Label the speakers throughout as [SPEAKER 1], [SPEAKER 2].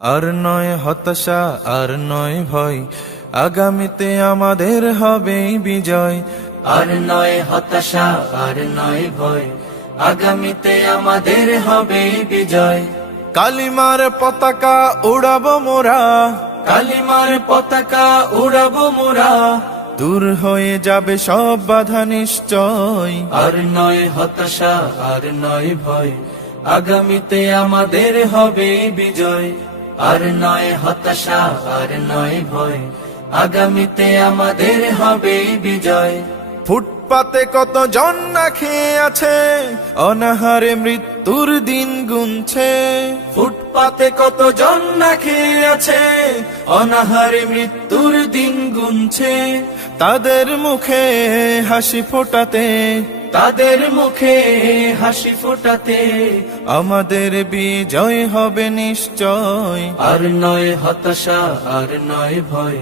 [SPEAKER 1] আর নয় হতাশা আর নয় ভয়। আগামীতে আমাদের হবে বিজয়।
[SPEAKER 2] আর নয় হতাশা আর নয় ভয়। আগামীতে আমাদের হবে বিজয়।
[SPEAKER 1] কালিমার পতাকা উড়াবো মোরা।
[SPEAKER 2] কালিমার পতাকা উড়াবো মোরা।
[SPEAKER 1] দূর হয়ে যাবে সব বাধা নিশ্চয়।
[SPEAKER 2] আর নয় হতাশা আর নয় ভয়। আগামীতে আমাদের হবে বিজয়। আর নয় হতাশা আর নয় ভয়। আগামীতে আমাদের হবে বিজয়।
[SPEAKER 1] ফুটপাতে কত জন না খেয়ে আছে অনাহারে মৃত্যুর দিন গুনছে।
[SPEAKER 2] ফুটপাতে কত জন না খেয়ে আছে অনাহারে মৃত্যুর দিন গুনছে।
[SPEAKER 1] তাদের মুখে হাসি ফোটাতে
[SPEAKER 2] তাদের মুখে হাসি ফোটাতে
[SPEAKER 1] আমাদের বিজয় হবে নিশ্চয়।
[SPEAKER 2] আর নয় হতাশা আর নয় ভয়।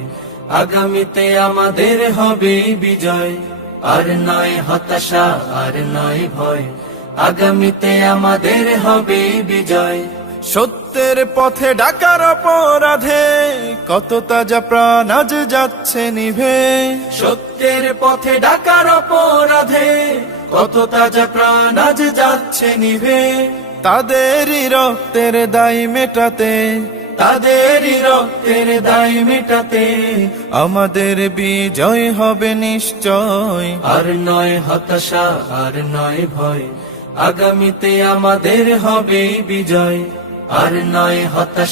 [SPEAKER 2] আগামীতে আমাদের হবে বিজয়। আর নয় হতাশা আর নয় ভয়। আগামীতে আমাদের হবে বিজয়।
[SPEAKER 1] সত্যের পথে ডাকার অপরাধে কত তাজা প্রাণ আজ যাচ্ছে নিভে।
[SPEAKER 2] সত্যের পথে ডাকার অপরাধে কত তাজা প্রাণ আজ যাচ্ছে নিভে।
[SPEAKER 1] তাদেরই রক্তের দায় মেটাতে
[SPEAKER 2] তাদেরই রক্তের দায় মেটাতে।
[SPEAKER 1] আমাদের বিজয় হবে নিশ্চয়।
[SPEAKER 2] আর নয় হতাশা আর নয় ভয় আগামীতে আমাদের হবে বিজয়। আর নয় হতাশা